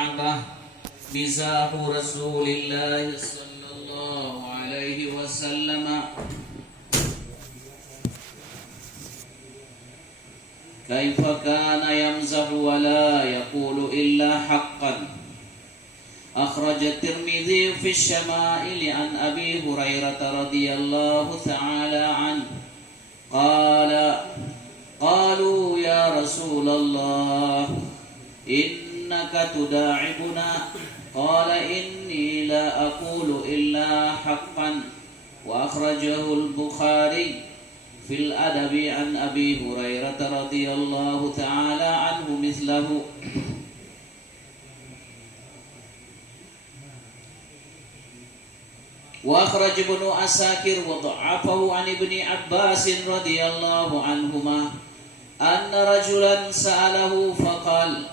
الكعبة مزاح رسول الله صلى الله عليه وسلم كيف كان يمزح ولا يقول إلا حقا. أخرج الترمذي في الشمائل عن أبي هريرة رضي الله تعالى عنه قال: قالوا يا رسول الله إنك تداعبنا، قال: إني لا أقول إلا حقا. وأخرجه البخاري في الأدب عن أبي هريرة رضي الله تعالى عنه مثله. وأخرج ابن عساكر وضعفه عن ابن عباس رضي الله عنهما أن رجلا سأله فقال: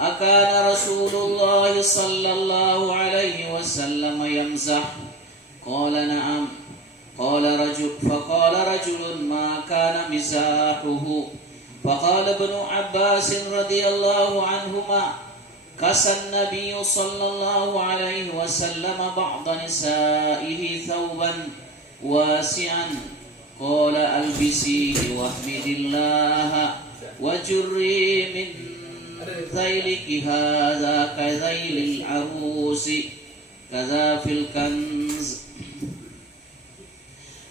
أكان رسول الله صلى الله عليه وسلم يمزح؟ قال: نعم. فقال رجل: ما كان مزاحه؟ فقال ابن عباس رضي الله عنهما: كسى النبي صلى الله عليه وسلم بعض نسائه ثوبا واسعا، قال: ألبسيه واحمد الله وجري من ذيلك هذا كذيل العروس كذا في الكنز.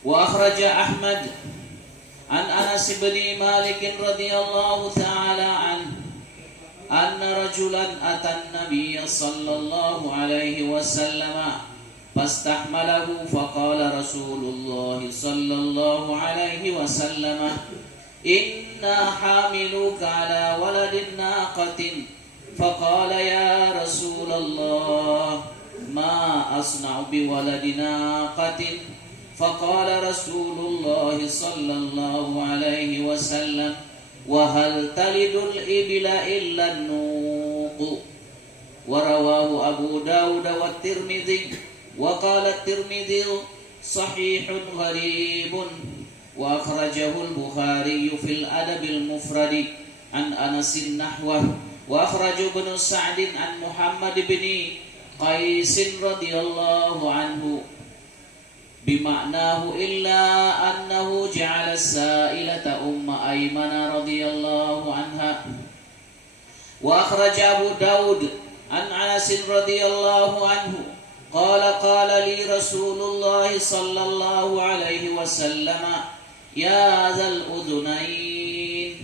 وأخرج أحمد عن أنس بن مالك رضي الله تعالى عنه أن رجلا أتى النبي صلى الله عليه وسلم فاستحمله، فقال رسول الله صلى الله عليه وسلم: إنا حاملوك على ولد ناقة. فقال: يا رسول الله ما أصنع بولد ناقة؟ فقال رسول الله صلى الله عليه وسلم: وهل تلد الإبل إلا النوق؟ ورواه أبو داود والترمذي، وقال الترمذي: صحيح غريب. وأخرجه البخاري في الأدب المفرد عن أنس نحوه. وأخرج ابن سعد عن محمد بن قيس رضي الله عنه بمعناه إلا أنه جعل السائلة أم أيمن رضي الله عنها. وأخرج أبو داود عن أنس رضي الله عنه قال: قال لي رسول الله صلى الله عليه وسلم: يا ذا الأذنين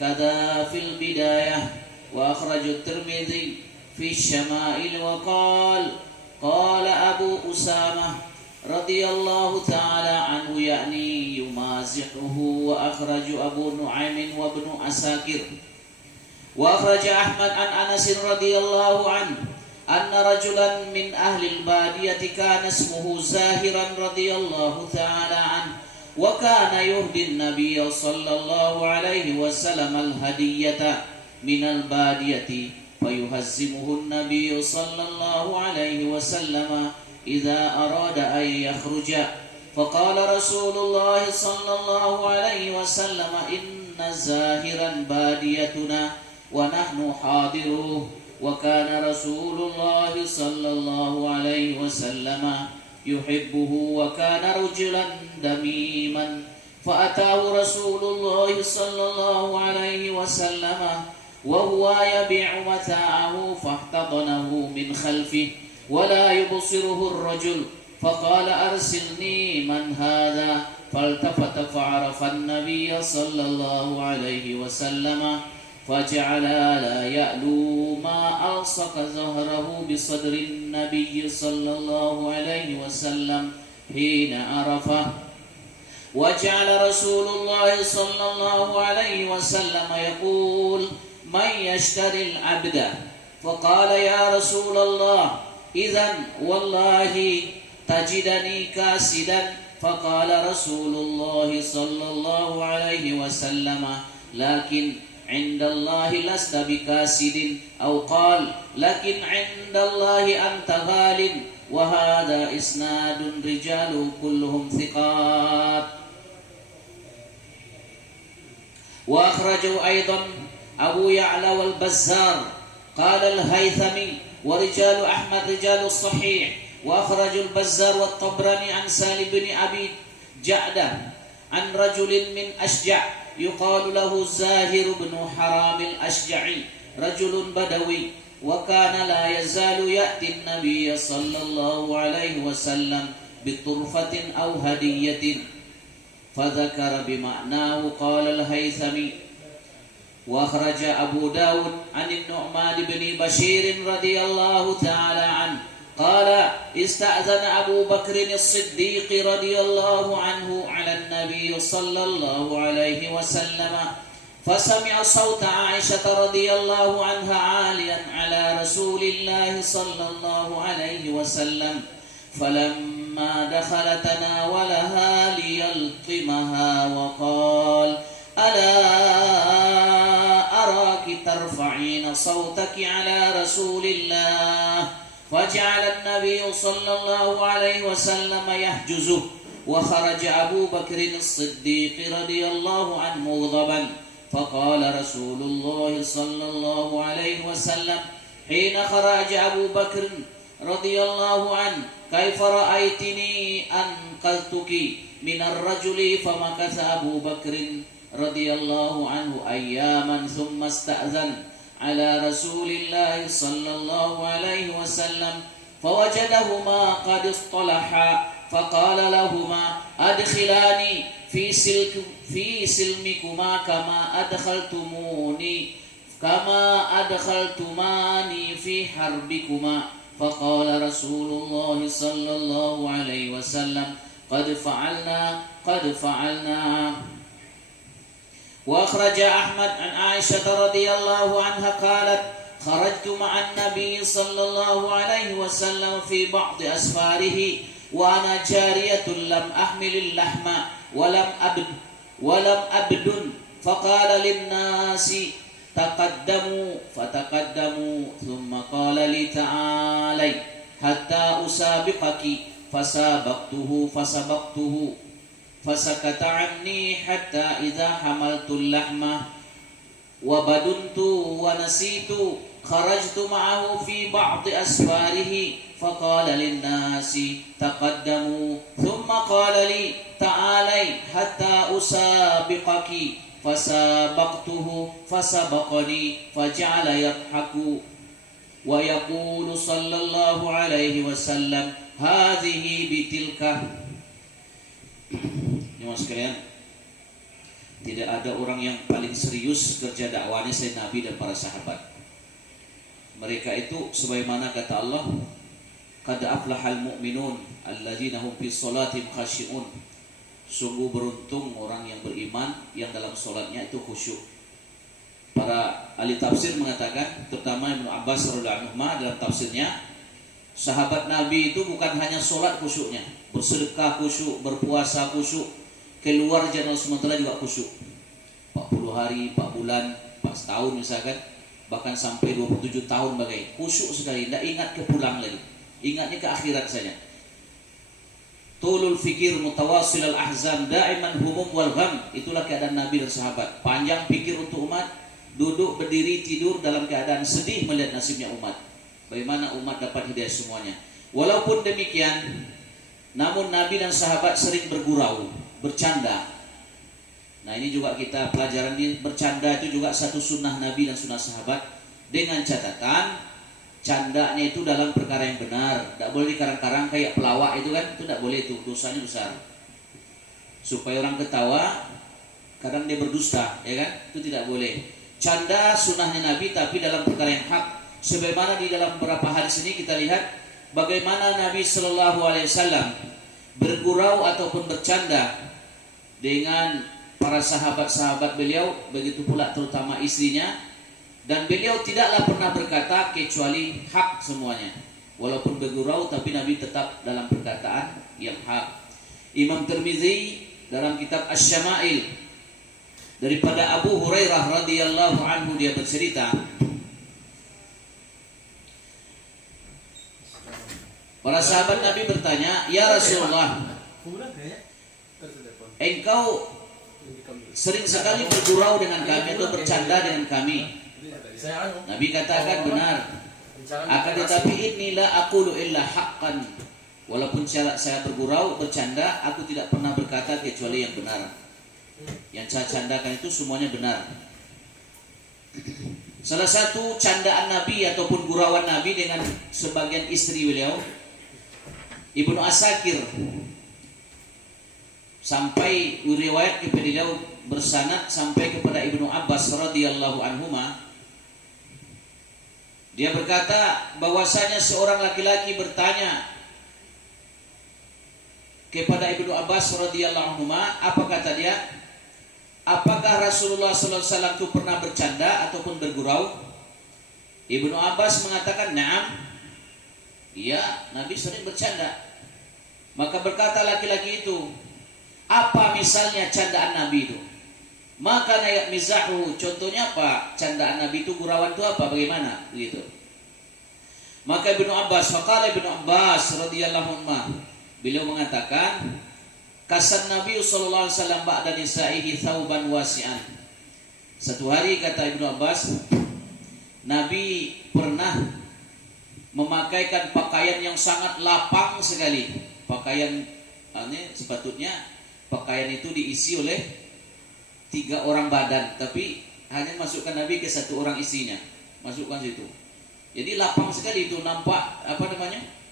كذا في البداية. وأخرج الترمذي في الشمائل وقال: قال أبو أسامة رضي الله تعالى عنه يعني يمازحه. وأخرج أبو نعيم وابن عساكر. وأخرج أحمد عن أنس رضي الله عنه أن رجلا من أهل البادية كان اسمه زاهرا رضي الله تعالى عنه، وكان يهدي النبي صلى الله عليه وسلم الهدية من البادية، فيهزمه النبي صلى الله عليه وسلم إذا أراد أن يخرج. فقال رسول الله صلى الله عليه وسلم: إن زاهرا باديتنا ونحن حاضروه. وكان رسول الله صلى الله عليه وسلم يحبه، وكان رجلا دميما. فأتاه رسول الله صلى الله عليه وسلم وهو يبيع متاعه، فاحتضنه من خلفه ولا يبصره الرجل، فقال: أرسلني من هذا؟ فالتفت فعرف النبي صلى الله عليه وسلم، فجعل لا يألو ما ألصق ظهره بصدر النبي صلى الله عليه وسلم حين عرفه. وجعل رسول الله صلى الله عليه وسلم يقول: من يشتري العبد؟ فقال: يا رسول الله إذن والله تجدني كاسدا. فقال رسول الله صلى الله عليه وسلم: لكن عند الله لست بكاسد، أو قال: لكن عند الله أنت غال. وهذا إسناد رجال كلهم ثقات. وأخرجوا أيضا أبو يعلى والبزار قال الهيثمي ورجال أحمد رجال الصحيح وأخرج البزار والطبراني عن سالم بن أبي جعدة عن رجل من أشجع يقال له زاهر بن حرام الأشجعي رجل بدوي وكان لا يزال يأتي النبي صلى الله عليه وسلم بطرفة أو هدية فذكر بمعناه. قال الهيثمي وأخرج أبو داود عن النعمان بن بشير رضي الله تعالى عنه قال استأذن أبو بكر الصديق رضي الله عنه على النبي صلى الله عليه وسلم فسمع صوت عائشة رضي الله عنها عاليا على رسول الله صلى الله عليه وسلم فلما دخل تناولها ليلطمها وقال ألا أراك ترفعين صوتك على رسول الله فجعل النبي صلى الله عليه وسلم يحجزه وخرج أبو بكر الصديق رضي الله عنه مغضبا فقال رسول الله صلى الله عليه وسلم حين خرج أبو بكر رضي الله عنه كيف رأيتني أنقذتك من الرجل فمكث أبو بكر رضي الله عنه أياما ثم استأذن على رسول الله صلى الله عليه وسلم فوجدهما قد اصطلحا فقال لهما أدخلاني في سلمكما كما أدخلتماني في حربكما فقال رسول الله صلى الله عليه وسلم قد فعلنا. وأخرج أحمد عن عائشة رضي الله عنها قالت خرجت مع النبي صلى الله عليه وسلم في بعض أسفاره وأنا جارية لم أحمل اللحم ولم أبدن فقال للناس تقدموا فتقدموا ثم قال لي تعالي حتى أسابقك فسبقته فسكت عني حتى إذا حملت اللحم وبدنت ونسيت خرجت معه في بعض أسفاره فقال للناس تقدموا ثم قال لي تعالي حتى أسابقك فسابقته فسبقني فجعل يضحك ويقول صلى الله عليه وسلم هذه بتلك. Jemaah sekalian, tidak ada orang yang paling serius kerja dakwahnya selain Nabi dan para sahabat. Mereka itu sebagaimana kata Allah, qad aflahal mu'minun alladzina hum fi sholatihim khashi'un. Sungguh beruntung orang yang beriman yang dalam sholatnya itu khusyuk. Para ahli tafsir mengatakan, terutama Ibnu Abbas radhiyallahu anhu dalam tafsirnya, sahabat Nabi itu bukan hanya sholat khusyuknya, bersedekah khusyuk, berpuasa khusyuk, keluar jalan sementara juga khusyuk. 40 hari, 4 bulan, 4 tahun misalkan, bahkan sampai 27 tahun bagai khusyuk sekali, tidak ingat ke pulang lagi, ingatnya ke akhirat saja. Tulul fikir mutawasil al-ahzam da'iman humum wal gham. Itulah keadaan Nabi dan sahabat, panjang pikir untuk umat, duduk, berdiri, tidur dalam keadaan sedih melihat nasibnya umat. Bagaimana umat dapat hidayah semuanya. Walaupun demikian, namun Nabi dan sahabat sering bergurau, bercanda. Nah ini juga kita pelajaran di bercanda itu juga satu sunnah Nabi dan sunnah sahabat, dengan catatan candanya itu dalam perkara yang benar. Tidak boleh dikarang-karang kayak pelawak itu kan, itu tidak boleh, itu dosanya besar. Supaya orang ketawa, kadang dia berdusta, ya kan? Itu tidak boleh. Canda sunnahnya Nabi tapi dalam perkara yang hak. Sebagaimana di dalam beberapa hadis ini kita lihat bagaimana Nabi Shallallahu Alaihi Wasallam bergurau ataupun bercanda dengan para sahabat-sahabat beliau, begitu pula terutama istrinya, dan beliau tidaklah pernah berkata kecuali hak semuanya. Walaupun bergurau tapi Nabi tetap dalam perkataan yang hak. Imam Tirmizi dalam kitab Asy-Syama'il daripada Abu Hurairah radhiyallahu anhu, dia bercerita, para sahabat Nabi bertanya, "Ya Rasulullah, engkau sering sekali bergurau dengan kami atau bercanda dengan kami. Nabi katakan benar. Akan tetapi inilah aqulu illa haqqan. Walaupun saya bergurau, bercanda, aku tidak pernah berkata kecuali yang benar. Yang saya candakan itu semuanya benar. Salah satu candaan Nabi ataupun gurauan Nabi dengan sebagian istri beliau, Ibnu Asakir, sampai riwayat kepada beliau bersanad sampai kepada Ibnu Abbas radhiyallahu anhuma. Dia berkata bahwasanya seorang laki-laki bertanya kepada Ibnu Abbas radhiyallahu anhuma, apa kata dia? Apakah Rasulullah sallallahu alaihi wasallam itu pernah bercanda ataupun bergurau? Ibnu Abbas mengatakan, "Na'am." Iya, Nabi sering bercanda. Maka berkata laki-laki itu, "Apa misalnya candaan Nabi itu?" Maka nayak mizahu, contohnya apa? Candaan Nabi itu, gurauan itu apa? Bagaimana? Begitu. Maka Ibnu Abbas, faqala Ibnu Abbas radhiyallahu anhu, beliau mengatakan, kasan Nabi sallallahu alaihi wasallam ba'da nisaihi thawban wasi'an. Satu hari kata Ibnu Abbas, Nabi pernah memakaikan pakaian yang sangat lapang sekali. Pakaian sepatutnya pakaian itu diisi oleh 3 orang badan, tapi hanya masukkan Nabi ke 1 orang isinya. Masukkan situ. Jadi lapang sekali itu, nampak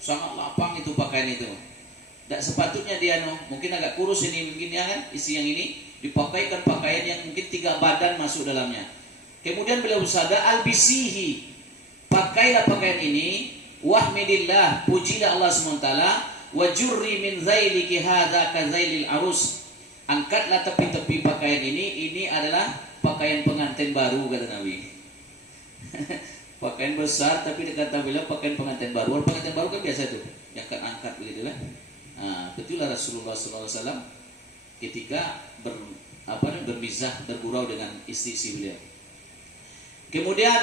sangat lapang itu pakaian itu. Tak sepatutnya dia mungkin agak kurus ini, mungkin ya kan, isi yang ini dipakaikan pakaian yang mungkin 3 badan masuk dalamnya. Kemudian beliau bersabda, albisihi, pakailah pakaian ini, wahmidillah, pujilah Allah SWT, wajurri min zailiki hadza ka zailil arus, angkatlah tepi-tepi pakaian ini adalah pakaian pengantin baru, kata Nabi. Pakaian besar tapi kata beliau pakaian pengantin baru. Pengantin baru kan biasa tuh, yang angkat begitu lah. Betullah Rasulullah SAW ketika bermizah, bergurau dengan istri beliau. Kemudian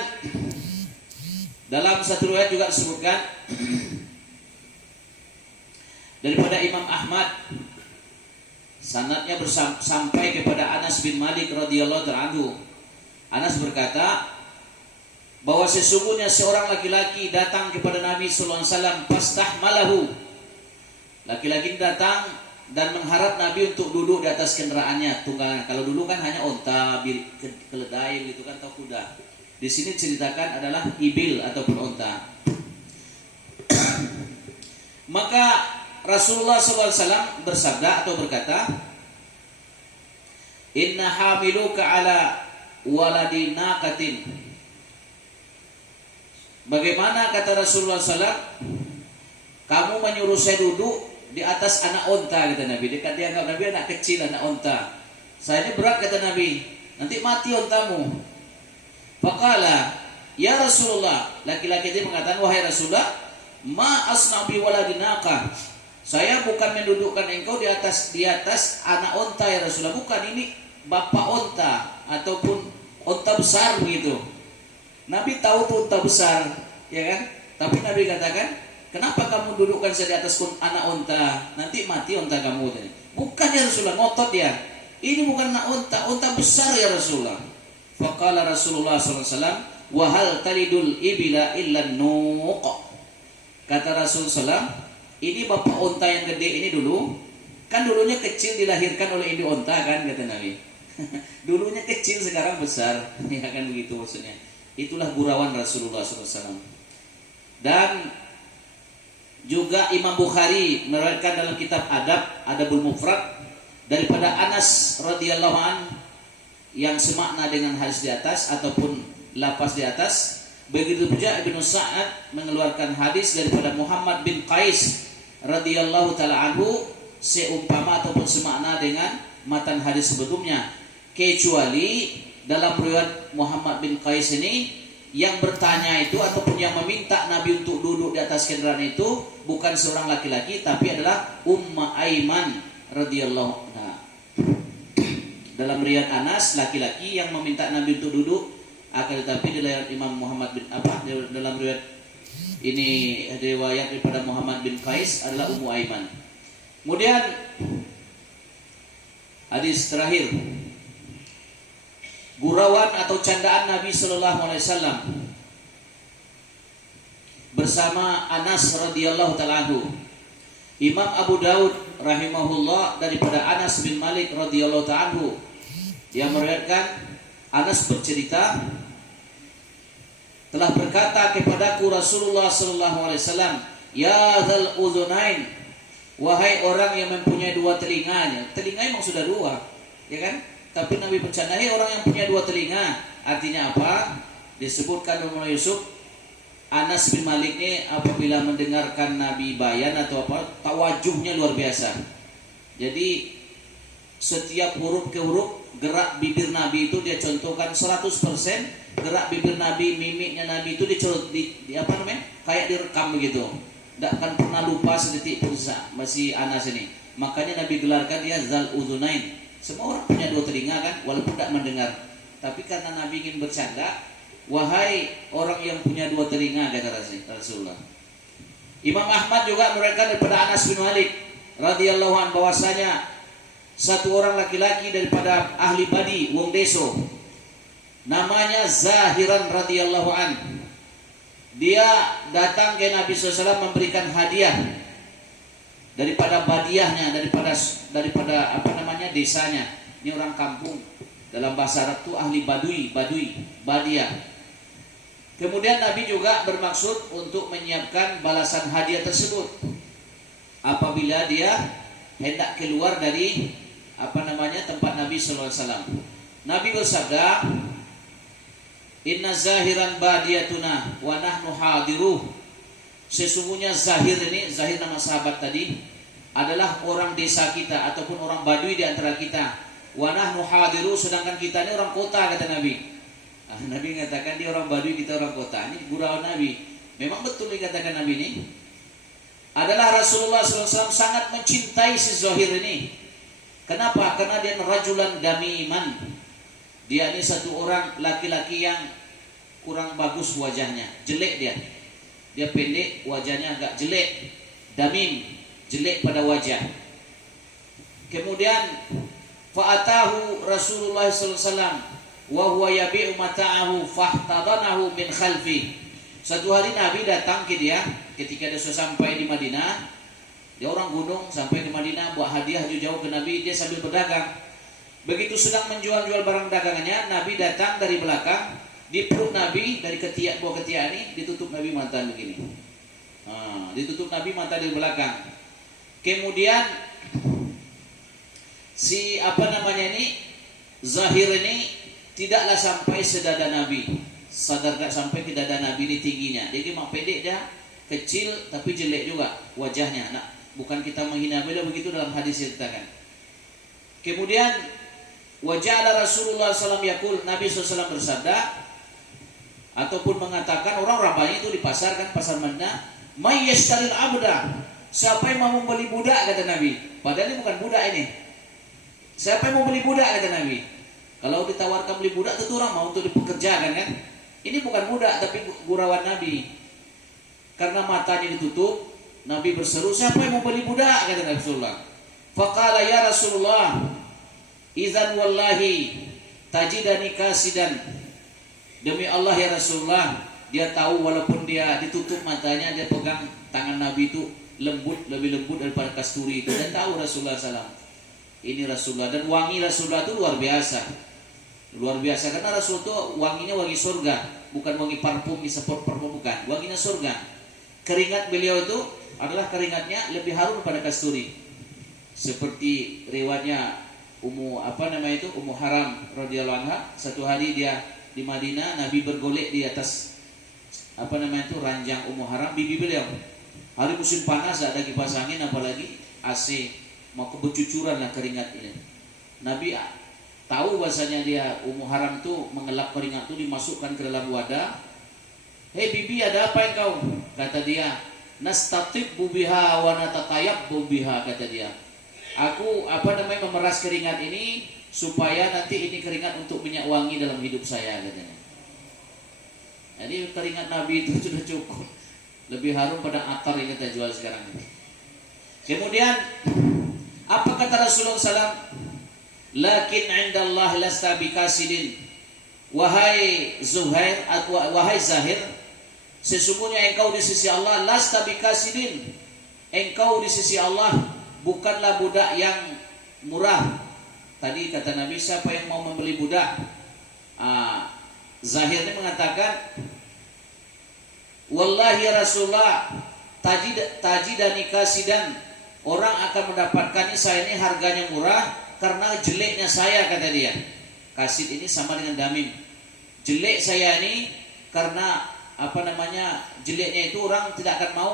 dalam satu riwayat juga disebutkan daripada Imam Ahmad, sanadnya sampai kepada Anas bin Malik radhiyallahu anhu. Anas berkata bahwa sesungguhnya seorang laki-laki datang kepada Nabi sallallahu alaihi wasallam, fastahmalahu. Laki-laki datang dan mengharap Nabi untuk duduk di atas kendaraannya tunggangan. Kalau dulu kan hanya onta, keledai gitu kan, atau kuda. Di sini ceritakan adalah ibil ataupun onta. Maka Rasulullah SAW bersabda atau berkata, "Inna hamiluka ala waladi naqatin." Bagaimana kata Rasulullah SAW, kamu menyuruh saya duduk di atas anak onta, kata Nabi. Dekat dia anggap Nabi anak kecil, anak onta. Saya ini berat, kata Nabi, nanti mati ontamu. Faqala, ya Rasulullah, laki-laki itu mengatakan, wahai Rasulullah, ma asnabi waladinaka, saya bukan mendudukkan engkau di atas anak onta ya Rasulullah, bukan, ini bapak onta ataupun onta besar begitu. Nabi tahu tuh onta besar, ya kan? Tapi Nabi katakan, kenapa kamu dudukkan saya di atas anak onta? Nanti mati onta kamu. Bukan ya Rasulullah, ngotot dia. Ini bukan anak onta besar ya Rasulullah. Faqala Rasulullah SAW, wahal talidul ibila illa nuq. Kata Rasulullah SAW, ini bapak onta yang gede ini dulu, kan dulunya kecil dilahirkan oleh induk onta kan, kata Nabi. Dulunya kecil sekarang besar, ya kan begitu maksudnya. Itulah gurauan Rasulullah SAW. Dan juga Imam Bukhari meriwayatkan dalam kitab Adabul Mufrad daripada Anas radhiyallahu an yang semakna dengan hadis di atas ataupun lafaz di atas. Begitu juga Ibnu Sa'ad mengeluarkan hadis daripada Muhammad bin Qais radhiyallahu taala anhu seumpama ataupun semakna dengan matan hadis sebelumnya, kecuali dalam riwayat Muhammad bin Qais ini yang bertanya itu ataupun yang meminta Nabi untuk duduk di atas kendaraan itu bukan seorang laki-laki, tapi adalah Ummu Aiman radhiyallahu anha. Dalam riwayat Anas laki-laki yang meminta Nabi untuk duduk, akan tetapi dalam Imam Muhammad bin dalam riwayat ini riwayat daripada Muhammad bin Qais adalah Ummu Aiman. Kemudian hadis terakhir gurauan atau candaan Nabi Sallallahu Alaihi Wasallam bersama Anas radhiyallahu taala anhu. Imam Abu Daud rahimahullah daripada Anas bin Malik radhiyallahu taala anhu, dia meriwayatkan Anas bercerita, telah berkata kepadaku Rasulullah sallallahu alaihi wasallam, ya dzal udzunain, wahai orang yang mempunyai dua telinganya. Telinga memang sudah dua, ya kan? Tapi Nabi bercanda, hai orang yang punya dua telinga. Artinya apa? Disebutkan oleh Yusuf, Anas bin Malik ini apabila mendengarkan Nabi bayan atau apa, tawajuhnya luar biasa. Jadi setiap huruf ke huruf, gerak bibir Nabi itu dia contohkan 100%. Gerak bibir Nabi, mimiknya Nabi itu apa namanya? Kayak direkam begitu. Tidak akan pernah lupa sedetik pun masih Anas ini. Makanya Nabi gelarkan dia Zal Udzunain. Semua orang punya dua telinga kan, walaupun tidak mendengar. Tapi karena Nabi ingin bercanda, wahai orang yang punya dua telinga, kata Rasulullah. Imam Ahmad juga meriwayatkan daripada Anas bin Malik radhiyallahu anhu bahwasanya satu orang laki-laki daripada ahli Badi, wong deso, namanya Zahiran radhiyallahu anhu. Dia datang ke Nabi SAW memberikan hadiah daripada badiahnya, daripada apa namanya desanya. Ini orang kampung, dalam bahasa Arab itu ahli badui, badiah. Kemudian Nabi juga bermaksud untuk menyiapkan balasan hadiah tersebut apabila dia hendak keluar dari apa namanya tempat Nabi sallallahu alaihi wasallam. Nabi bersabda, inna zahiran badiyatuna wa nahnu hadiruh. Sesungguhnya Zahir ini, Zahir nama sahabat tadi, adalah orang desa kita ataupun orang Badui di antara kita. Wa nahnu hadiruh, sedangkan kita ini orang kota, kata Nabi. Nabi mengatakan dia orang Badui, kita orang kota. Ini gurau Nabi. Memang betul dikatakan Nabi ini. Adalah Rasulullah SAW sangat mencintai si Zahir ini. Kenapa? Karena dia rajulan damiman. Dia ini satu orang laki-laki yang kurang bagus wajahnya, jelek dia. Dia pendek, wajahnya agak jelek, damim, jelek pada wajah. Kemudian fa'atahu Rasulullah sallallahu alaihi wasallam wa huwa yabi'u mata'ahu fahtadanahu min khalfi. Satu hari Nabi datang ke dia ketika dia sudah sampai di Madinah. Dia orang gunung, sampai di Madinah buat hadiah jauh-jauh ke Nabi, dia sambil berdagang. Begitu sedang menjual-jual barang dagangannya, Nabi datang dari belakang, dipeluk Nabi dari ketiak, bawah ketiak ini, ditutup Nabi mata begini. Ditutup Nabi mata dari belakang. Kemudian si apa namanya ini, Zahir ini tidaklah sampai sedada Nabi. Sadar tak sampai ke dada Nabi ini tingginya. Dia memang pendek dia, kecil tapi jelek juga wajahnya. Nah, bukan kita menghina beliau begitu dalam hadis yang dikatakan. Kemudian waja'ala Rasulullah SAW yakul, Nabi SAW bersabda ataupun mengatakan, orang-orang banyak itu di pasar kan, pasar Madinah, may yashtaril abda, siapa yang mau membeli budak, kata Nabi. Padahal ini bukan budak ini. Siapa yang mau beli budak, kata Nabi. Kalau ditawarkan beli budak tentu orang mau untuk dipekerjakan kan. Ini bukan budak tapi gurauan Nabi. Karena matanya ditutup, Nabi berseru, siapa yang mau beli budak, kata Rasulullah. Faqala ya Rasulullah, idzan wallahi tajidani kasidan. Demi Allah ya Rasulullah, dia tahu walaupun dia ditutup matanya, dia pegang tangan Nabi itu lembut, lebih lembut daripada kasturi itu. Dan tahu Rasulullah SAW, ini Rasulullah, dan wangi Rasulullah itu luar biasa. Luar biasa karena Rasul itu wanginya wangi surga, bukan wangi parfum, disebut parfum, bukan. Wanginya surga. Keringat beliau itu adalah keringatnya lebih harum pada kasturi. Seperti riwayatnya Ummu Haram radhiyallahu anha, satu hari dia di Madinah, Nabi bergolek di atas ranjang Ummu Haram, bibi beliau. Hari musim panas, ada kipas angin apalagi AC, maka bercucuran lah keringat ini. Nabi tahu bahasanya dia Ummu Haram itu mengelap keringat itu, dimasukkan ke dalam wadah. Hei bibi, ada apa engkau? Kata dia, nastatibbu biha wa natatayabbu biha, kata dia. Aku memeras keringat ini supaya nanti ini keringat untuk minyak wangi dalam hidup saya, katanya. Jadi keringat Nabi itu sudah cukup, lebih harum pada atar yang kita jual sekarang ini. Kemudian apa kata Rasulullah SAW? Lakin indallah lasta bikasidin. wahai Zuhair atau wahai Zahir, sesungguhnya engkau di sisi Allah lasta bikasidin, engkau di sisi Allah bukanlah budak yang murah. Tadi kata Nabi, siapa yang mau membeli budak? Zahir ini mengatakan, wallahi ya Rasulullah, tajidani kasidan, orang akan mendapatkan saya ini harganya murah karena jeleknya saya, kata dia. Kasid ini sama dengan damim. Jelek saya ini karena jeleknya itu orang tidak akan mau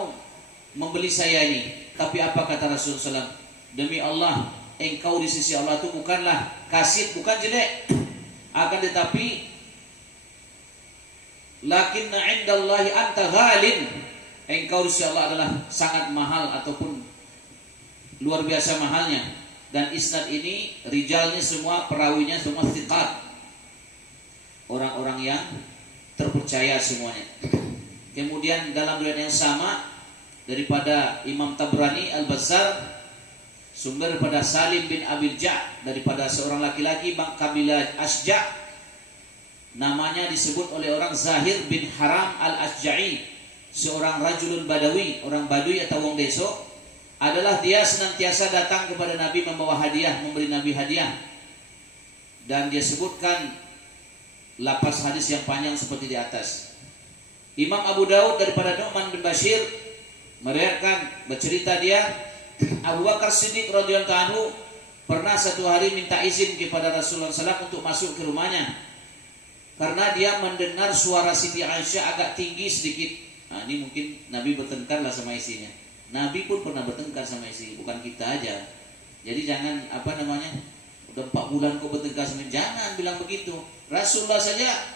membeli saya ini. Tapi apa kata Rasulullah SAW? Demi Allah, engkau di sisi Allah itu bukanlah kasid, bukan jelek, akan tetapi lakinna indallahi anta ghalin, engkau di sisi Allah adalah sangat mahal ataupun luar biasa mahalnya. Dan isnad ini rijalnya semua, perawinya semua thiqat, orang-orang yang terpercaya semuanya. Kemudian dalam riwayat yang sama daripada Imam Tabrani Al-Bazzar, sumber daripada Salim bin Abil Ja', daripada seorang laki-laki kabilah Asja', namanya disebut oleh orang Zahir bin Haram Al-Asja'i, seorang rajulun badawi, orang badui atau wong deso, adalah dia senantiasa datang kepada Nabi membawa hadiah, memberi Nabi hadiah. Dan dia sebutkan lapas hadis yang panjang seperti di atas. Imam Abu Daud daripada Nu'man bin Bashir meriwayatkan, bercerita dia, Abu Bakar Siddiq radhiyallahu anhu pernah satu hari minta izin kepada Rasulullah SAW untuk masuk ke rumahnya, karena dia mendengar suara Siti Aisyah agak tinggi sedikit. Nah, ini mungkin Nabi bertengkar lah sama istrinya. Nabi pun pernah bertengkar sama istri, bukan kita aja. Jadi jangan udah 4 bulan kau bertengkar sama, jangan bilang begitu. Rasulullah saja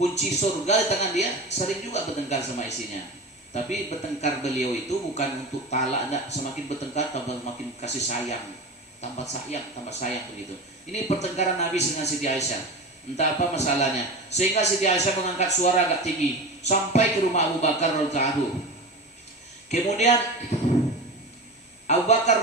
kunci surga di tangan dia, sering juga bertengkar sama istrinya. Tapi bertengkar beliau itu bukan untuk talak, enggak. Semakin bertengkar tambah semakin kasih sayang, tambah sayang begitu. Ini pertengkaran Nabi dengan Siti Aisyah. Entah apa masalahnya, sehingga Siti Aisyah mengangkat suara agak tinggi sampai ke rumah Abu Bakar radhiyallahu anhu. Kemudian Abu Bakar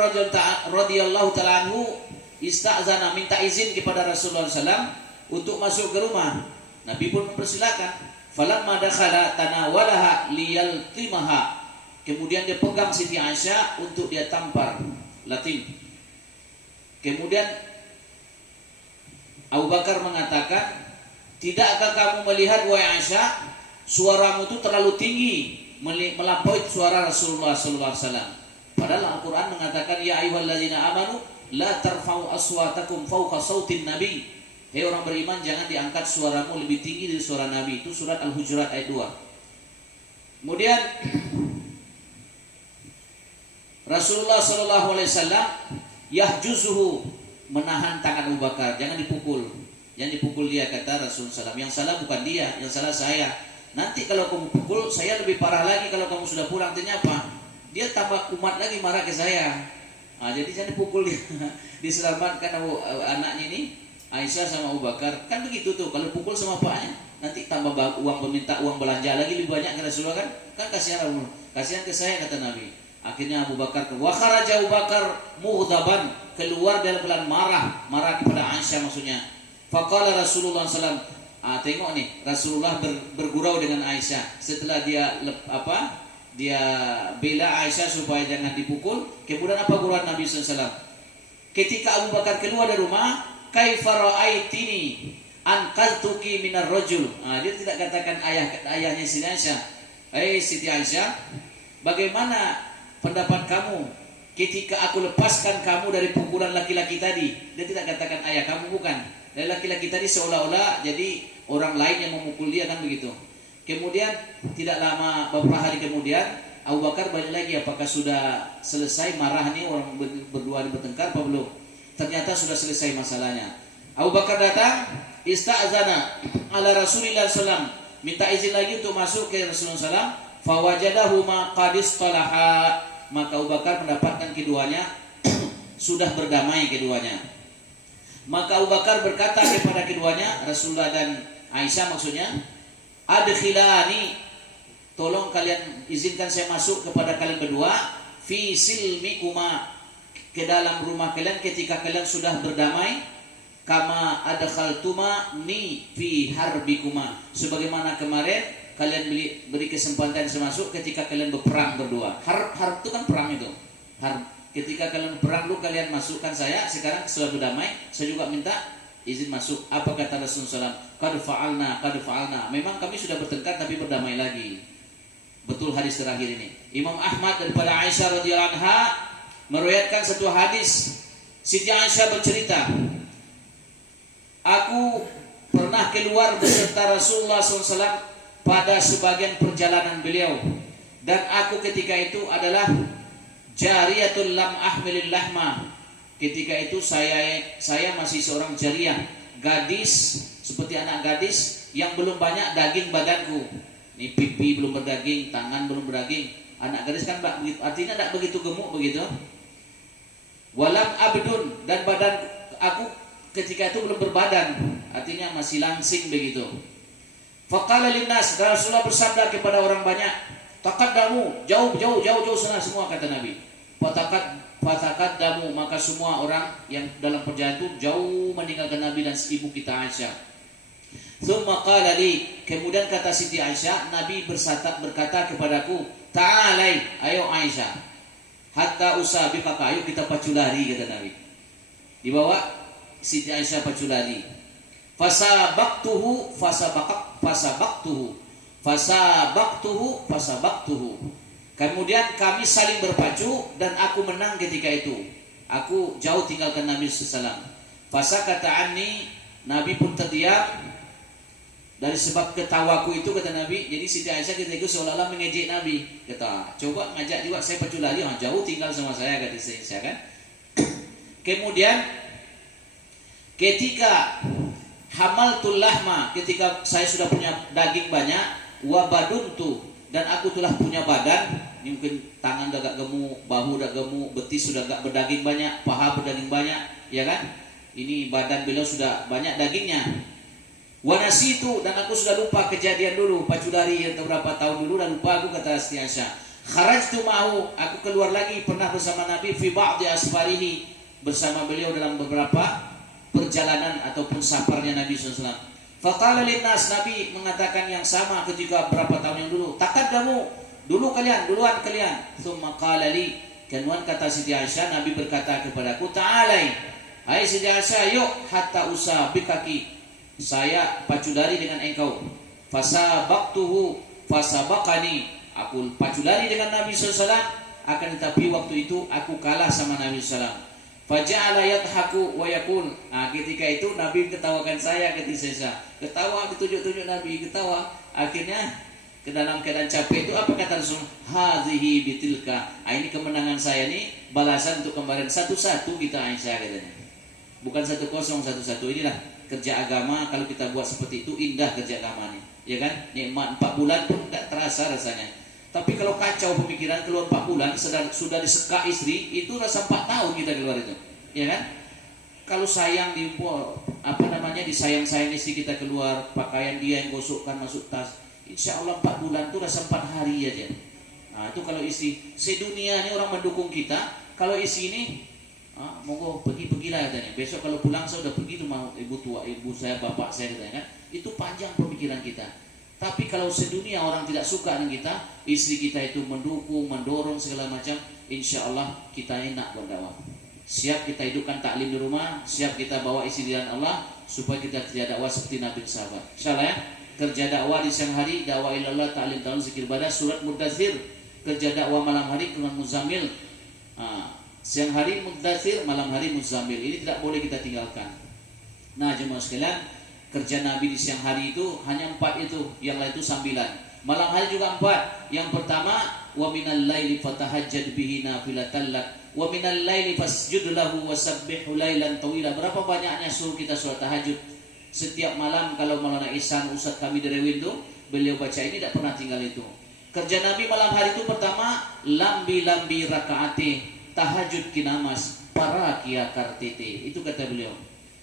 radhiyallahu ta'ala anhu istazana, minta izin kepada Rasulullah SAW untuk masuk ke rumah. Nabi pun mempersilakan. Falamma dakhala tanawalaha liyaltimaha, kemudian dia pegang Siti Aisyah untuk dia tampar, latim. Kemudian Abu Bakar mengatakan, tidakkah kamu melihat wahai Aisyah, suaramu itu terlalu tinggi, melampaui suara Rasulullah SAW. Padahal Al-Quran mengatakan, ya ayyuhalladzina amanu la tarfa'u aswatakum fawqa sautin nabi. Hei orang beriman, jangan diangkat suaramu lebih tinggi dari suara Nabi. Itu surat Al-Hujurat ayat 2. Kemudian Rasulullah SAW yahjuzuhu, menahan tangan Abu Bakar, jangan dipukul. Jangan dipukul dia, kata Rasulullah SAW. Yang salah bukan dia, yang salah saya. Nanti kalau kamu pukul, saya lebih parah lagi kalau kamu sudah pulang. Artinya apa? Dia tambah kumat lagi marah ke saya. Jadi jangan dipukul dia. Diselamatkan anaknya ini, Aisyah sama Abu Bakar. Kan begitu tuh, kalau pukul sama bapaknya, nanti tambah uang, meminta uang belanja lagi lebih banyak ke Rasulullah kan? Kan kasihan ke saya, kata Nabi. Akhirnya Abu Bakar, wa kharaja Abu Bakar mughdaban, keluar dalam keadaan marah kepada Aisyah maksudnya. Faqala Rasulullah SAW, tengok nih, Rasulullah bergurau dengan Aisyah setelah dia bela Aisyah supaya jangan dipukul. Kemudian apa gurauan Nabi SAW? Ketika Abu Bakar keluar dari rumah, kaifa ra'aitini anqadtuki minar rajul. Dia tidak katakan ayahnya Siti Aisyah, Siti Aisyah, bagaimana pendapat kamu ketika aku lepaskan kamu dari pukulan laki-laki tadi? Dia tidak katakan ayah kamu, bukan. Dari laki-laki tadi seolah-olah jadi orang lain yang memukul dia, kan begitu. Kemudian tidak lama, beberapa hari kemudian, Abu Bakar balik lagi, apakah sudah selesai marah nih orang berdua bertengkar apa belum? Ternyata sudah selesai masalahnya. Abu Bakar datang, ista'zana ala Rasulillah SAW, minta izin lagi untuk masuk ke Rasulullah SAW. Fawajadahuma qadis talaha, maka Abu Bakar mendapatkan keduanya sudah berdamai keduanya. Maka Abu Bakar berkata kepada keduanya, Rasulullah dan Aisyah maksudnya, adkhilani, tolong kalian izinkan saya masuk kepada kalian berdua, fi silmikuma, ke dalam rumah kalian ketika kalian sudah berdamai. kama adkhaltuma ni fi harbikuma, sebagaimana kemarin kalian beri kesempatan saya masuk ketika kalian berperang berdua. Harb itu kan perang itu. Harb, ketika kalian berperang dulu kalian masukkan saya, sekarang setelah berdamai saya juga minta izin masuk. Apa kata Rasulullah SAW? Qad fa'alna. Memang kami sudah bertengkar tapi berdamai lagi. Betul hadis terakhir ini. Imam Ahmad daripada Aisyah radhiyallahu anha meriwayatkan satu hadis. Siti Aisyah bercerita, aku pernah keluar beserta Rasulullah SAW pada sebagian perjalanan beliau, dan aku ketika itu adalah jariyatul lam ahmilil lahma. Ketika itu saya masih seorang jariyah, gadis, seperti anak gadis yang belum banyak daging badanku. Ini pipi belum berdaging, tangan belum berdaging. Anak gadis kan artinya tidak begitu gemuk begitu. Walam abdun, dan badan aku ketika itu belum berbadan, artinya masih langsing begitu. Faqala linnas, Rasulullah bersabda kepada orang banyak, taqaddamu, jauh sana semua, kata Nabi. Fataqaddamu, maka semua orang yang dalam perjalanan itu jauh meninggalkan Nabi dan ibu kita Aisyah. Thumma qala li, kemudian kata Siti Aisyah, Nabi berkata kepadaku, ta'alai, ayo Aisyah, hatta usabiqaka, ayo kita pacu lari, kata Nabi. Dibawa Siti Aisyah pacu lari. Fasabaqtuhu. Kemudian kami saling berpacu dan aku menang ketika itu. Aku jauh tinggalkan Nabi sallallahu. Fasakata anni, Nabi pun terdiam dari sebab ketawaku itu, kata Nabi. Jadi Siti Aisyah ketika itu seolah-olah mengejek Nabi. Kata, coba ngajak juga saya pacu lari, jauh tinggal sama saya, kata Siti Aisyah kan. Kemudian ketika hamaltul lahma, ketika saya sudah punya daging banyak, wa baduntu, dan aku telah punya badan, ini mungkin tangan udah gak gemuk, bahu udah gemuk, betis sudah gak berdaging banyak, paha berdaging banyak, ya kan? Ini badan beliau sudah banyak dagingnya. Wa nasitu, dan aku sudah lupa kejadian dulu pacu lari yang beberapa tahun dulu, dan lupa aku, kata Siti Aisyah. Kharajtu ma'hu, aku keluar lagi pernah bersama Nabi fi ba'di asfarihi, bersama beliau dalam beberapa perjalanan ataupun safarnya Nabi SAW. Faqala linnas, Nabi mengatakan yang sama ketika berapa tahun yang dulu. Taqaddamu, duluan kalian. Tsumma qala li, kemudian kata Siti Aisyah, Nabi berkata kepadaku, ta'alai, hai Siti Aisyah, yuk, hatta usabiqaki, saya pacu lari dengan engkau. Fasabaqtuhu fasabaqani, aku pacu lari dengan Nabi SAW, akan tetapi waktu itu aku kalah sama Nabi SAW. Faja'ala yadhaku wa yaqul, ketika itu Nabi ketawakan saya, ketika saya ketawa, ditunjuk-tunjuk Nabi ketawa. Akhirnya ke dalam keadaan capek itu apa kata Rasul? Hadhihi bitilka, ini kemenangan saya, nih balasan untuk kemarin. Satu-satu kita Aisyah, katanya. Bukan 1-0, 1-1. Inilah kerja agama, kalau kita buat seperti itu indah kerja agama nih, ya kan? Nikmat 4 bulan pun tidak terasa rasanya. Tapi kalau kacau pemikiran, keluar 4 bulan sudah disekak istri, itu rasa 4 tahun kita keluar itu, ya kan? Kalau sayang disayang-sayang istri kita keluar, pakaian dia yang gosokkan masuk tas, insya Allah 4 bulan itu rasa 4 hari aja. Nah itu kalau istri sedunia ini orang mendukung kita, kalau istri ini monggo pergilah katanya. Besok kalau pulang saya udah pergi rumah ibu tua, ibu saya, bapak saya, katanya kan. Itu panjang pemikiran kita. Tapi kalau sedunia orang tidak suka dengan kita, istri kita itu mendukung, mendorong segala macam, insya Allah kita enak berdakwah. Siap kita hidupkan taklim di rumah, siap kita bawa isi di jalan Allah, supaya kita kerja dakwah seperti Nabi sahabat. Insyaallah ya, kerja dakwah di siang hari, dakwah ilallah, ta'lim, ta'lim, zikir ibadah, surat Mudaththir. Kerja dakwah malam hari, Quran Muzammil. Siang hari Mudaththir, malam hari Muzammil. Ini tidak boleh kita tinggalkan. Nah jemaah sekalian, kerja Nabi di siang hari itu hanya 4 itu, yang lain itu 9. Malam hari juga 4. Yang pertama, wa minal laili fatahajjad bihi nafilatan lak, wa minal laili fasjud lahu wasabbihu lailan tawila. Berapa banyaknya suruh kita sholat tahajud setiap malam. Kalau Maulana Ihsan Ustaz kami dari Windu, beliau baca ini tidak pernah tinggal itu. Kerja Nabi malam hari itu pertama, lambi rakaati, tahajud kinamas para kia kartiti. Itu kata beliau,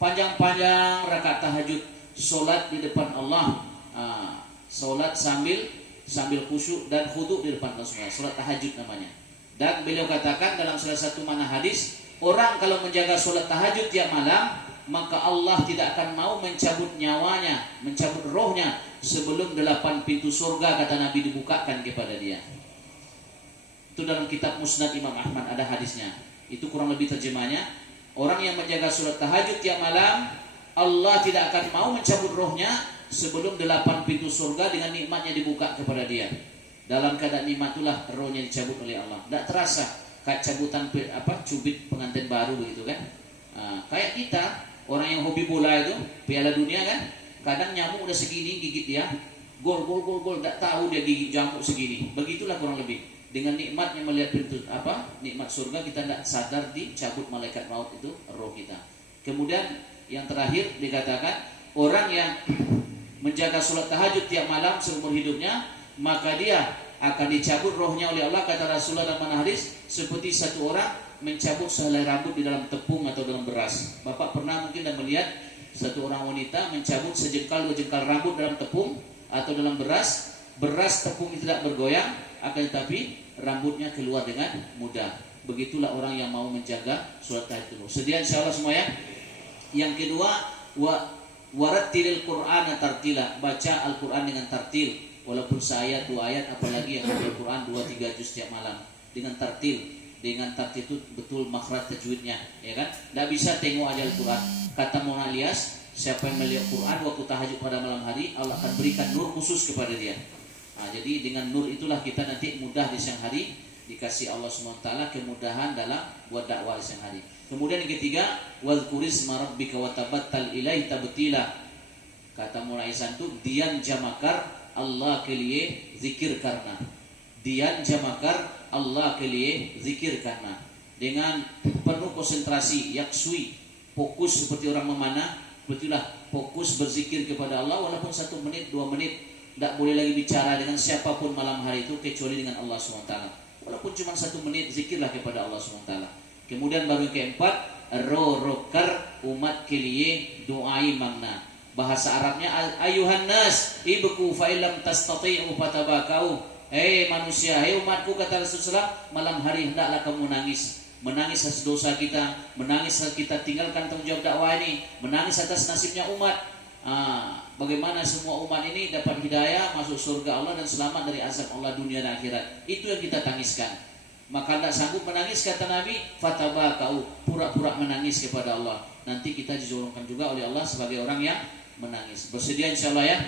panjang-panjang rakaat tahajud, solat di depan Allah, solat sambil khusyuk dan khudu di depan Allah. Solat tahajud namanya. Dan beliau katakan dalam salah satu mana hadis, orang kalau menjaga solat tahajud tiap malam, maka Allah tidak akan mau mencabut nyawanya, mencabut rohnya sebelum 8 pintu surga kata Nabi dibukakan kepada dia. Itu dalam kitab Musnad Imam Ahmad ada hadisnya. Itu kurang lebih terjemahnya. Orang yang menjaga salat tahajud tiap malam, Allah tidak akan mau mencabut rohnya sebelum 8 pintu surga dengan nikmatnya dibuka kepada dia. Dalam keadaan nikmat itulah rohnya dicabut oleh Allah. Tidak terasa kayak cabutan cubit pengantin baru begitu kan. Kayak kita orang yang hobi bola itu Piala Dunia kan, kadang nyamuk udah segini gigit dia, gol, tidak tahu dia gigit jamuk segini. Begitulah kurang lebih dengan nikmatnya melihat pintu nikmat surga, kita tidak sadar dicabut malaikat maut itu roh kita. Kemudian yang terakhir dikatakan orang yang menjaga sholat tahajud tiap malam seumur hidupnya, maka dia akan dicabut rohnya oleh Allah, kata Rasulullah dalam hadis, seperti satu orang mencabut sehelai rambut di dalam tepung atau dalam beras. Bapak pernah mungkin dah melihat satu orang wanita mencabut sejengkal 2 jengkal rambut dalam tepung atau dalam beras. Beras tepung itu tidak bergoyang, akan tetapi rambutnya keluar dengan mudah. Begitulah orang yang mau menjaga sholat tahajud. Sedia insyaallah semua ya. Yang kedua, warattilil Qur'ana tartila, baca Al-Qur'an dengan tartil. Walaupun seayat 2 ayat, apalagi yang Al-Qur'an 2-3 juz setiap malam dengan tartil. Dengan tartil itu betul makhraj tajwidnya, ya kan? Tidak bisa tengok aja Al-Qur'an. Kata Mona Elias, siapa yang melihat Qur'an waktu tahajud pada malam hari, Allah akan berikan nur khusus kepada dia. Jadi dengan nur itulah kita nanti mudah di siang hari, dikasih Allah SWT kemudahan dalam buat dakwah di siang hari. Kemudian yang ketiga, wadhkurisma rabbika wa tabattal ilaihi tabtila. Kata Mona Elias itu dian jamakar Allah के लिए zikir karena, dian jamakar Allah ke लिए zikir karena, dengan penuh konsentrasi, yaksui, fokus seperti orang memanah, betullah fokus berzikir kepada Allah walaupun 1 menit 2 menit, tidak boleh lagi bicara dengan siapapun malam hari itu kecuali dengan Allah SWT. Walaupun cuma 1 menit zikirlah kepada Allah SWT. Kemudian baru yang keempat, rokar umat ke लिए doai makna. Bahasa Arabnya ayuhan nas ibku fa illam tastati'u fatabakau. Hei manusia, hei umatku, kata Rasulullah, malam hari hendaklah kamu menangis. Menangis atas dosa kita, menangis atas kita tinggalkan tanggung jawab dakwah ini, menangis atas nasibnya umat. Bagaimana semua umat ini dapat hidayah, masuk surga Allah dan selamat dari azab Allah dunia dan akhirat. Itu yang kita tangiskan. Maka tidak sanggup menangis, kata Nabi, fatabakau, pura-pura menangis kepada Allah. Nanti kita dijolongkan juga oleh Allah sebagai orang yang menangis. Bersedia insyaallah ya.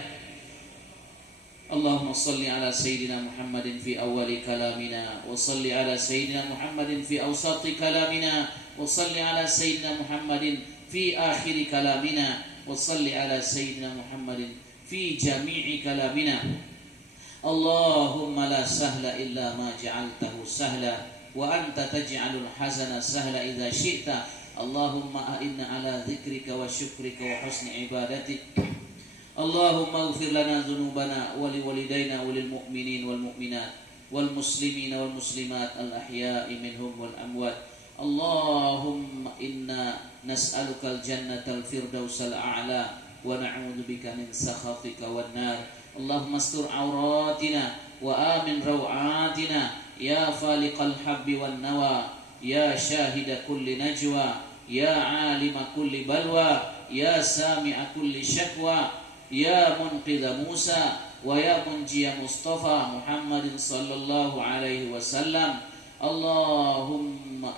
Allahumma salli ala sayyidina Muhammadin fi awwali kalamina, wa salli ala sayyidina Muhammadin fi awsati kalamina, wa salli ala sayyidina Muhammadin fi akhiri kalamina, wa salli ala sayyidina Muhammadin fi jami'i kalamina. Allahumma la sahla illa ma ja'altahu sahla, wa anta taj'alul hazana sahla idza syi'ta. Allahumma a'inna ala dzikrika wa syukrika wa husni ibadatik. Allahumma ighfir lana dzunubana wa liwalidayna wa lil mu'minin wal mu'minat wal muslimin wal muslimat al ahya'i minhum wal amwat. Allahumma inna nas'aluka al jannata al firdausal a'la wa na'udzubika min sakhatika wan nar. Allahumma astur auratina wa amin rawatina ya faliqal habbi wan nawa ya syahida kulli najwa ya alima kulli balwa ya sami'a kulli syakwa ya munqidha Musa wa ya munjiya Mustafa Muhammadin sallallahu alaihi wasallam. Allahumma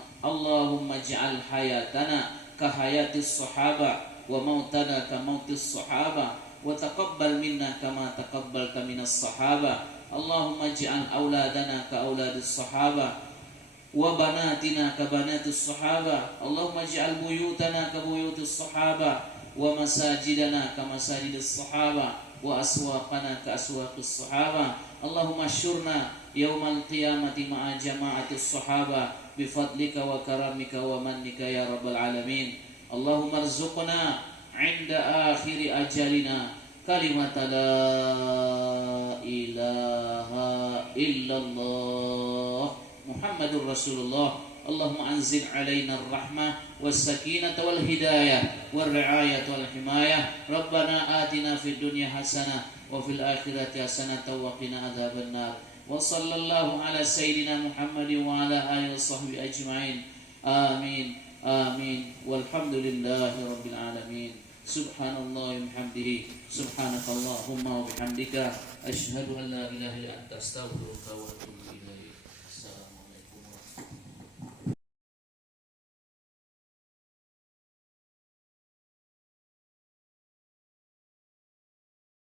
ij'al hayatana ka hayatis sahaba wa mautana ka mautis sahaba wa taqabbal minna kama taqabbalta minas sahaba. Allahumma ij'al auladana ka auladis sahaba wa banatina ka banatis sahaba. Allahumma ij'al buyutana ka buyutis sahaba wa masajidana ka masajidis sahaba wa aswaqana ka aswaqis sahaba. Allahumma syurna yaumal qiyamati ma'a jama'atis sahaba bifadlika wa karamika wa mannika ya rabbal alamin. Allahumma arzuqna 'inda akhiri ajalina kalimat la ilaha illallah Muhammadur Rasulullah. Allahumma anzil alaina ar-rahmah was-sakinata wal hidayah wal ri'ayah wal himayah. Rabbana atina fid dunya hasanah wa fil akhirati hasanah wa qina adzaban nar. Wa sallallahu ala sayyidina Muhammadin wa ala alihi wa sahbihi ajma'in. Amin. Amin. Walhamdulillahi rabbil alamin. Subhanallah wa bihamdihi. Subhanakallahumma wa bihamdika. Asyhadu an la ilaha illa anta astaghfiruka wa atubu ilaik.